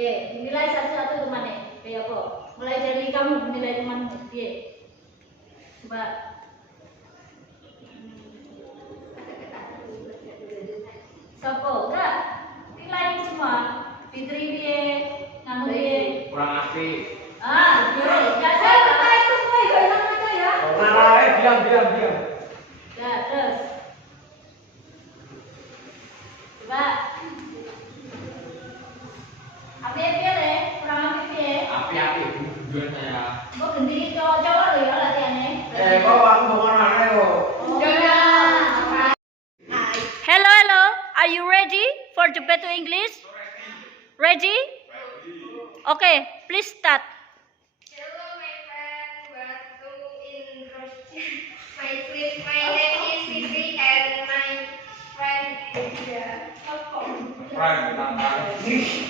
Oke, dinilai satu-satu teman-teman. Kayak apa? Mulai dari kamu menilai temanmu. Oke. Coba. Sopo, enggak. Nilai semua. Fitri piye? Nganu piye? Kurang asik. Betul. Enggak salah. Itu semua ya, enak aja ya. Diam. Ya, terus. Coba. Api-api ya, kurang api ya. Api-api, bujuan saya. Kok gendhi cowok-cowok lho ya latihannya. Kok aku bangun aneh kok. Hello. Are you ready for the battle English? Ready? Okay, please start. Hello, my friend. What to introduce my friend? My name is Siti and my friend India. My name.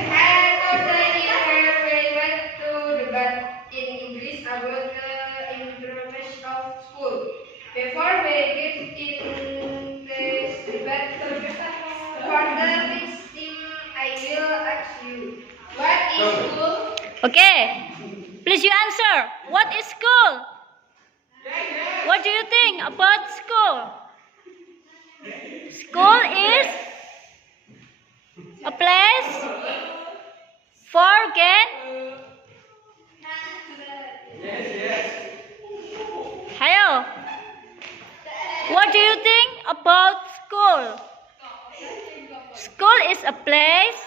And today we went to debate in English about the information of school. Before we get in this debate, for the next team, I will ask you, what is school? Okay, please you answer. What is school? What do you think about school? School is a place for get. Hello. What do you think about school? School is a place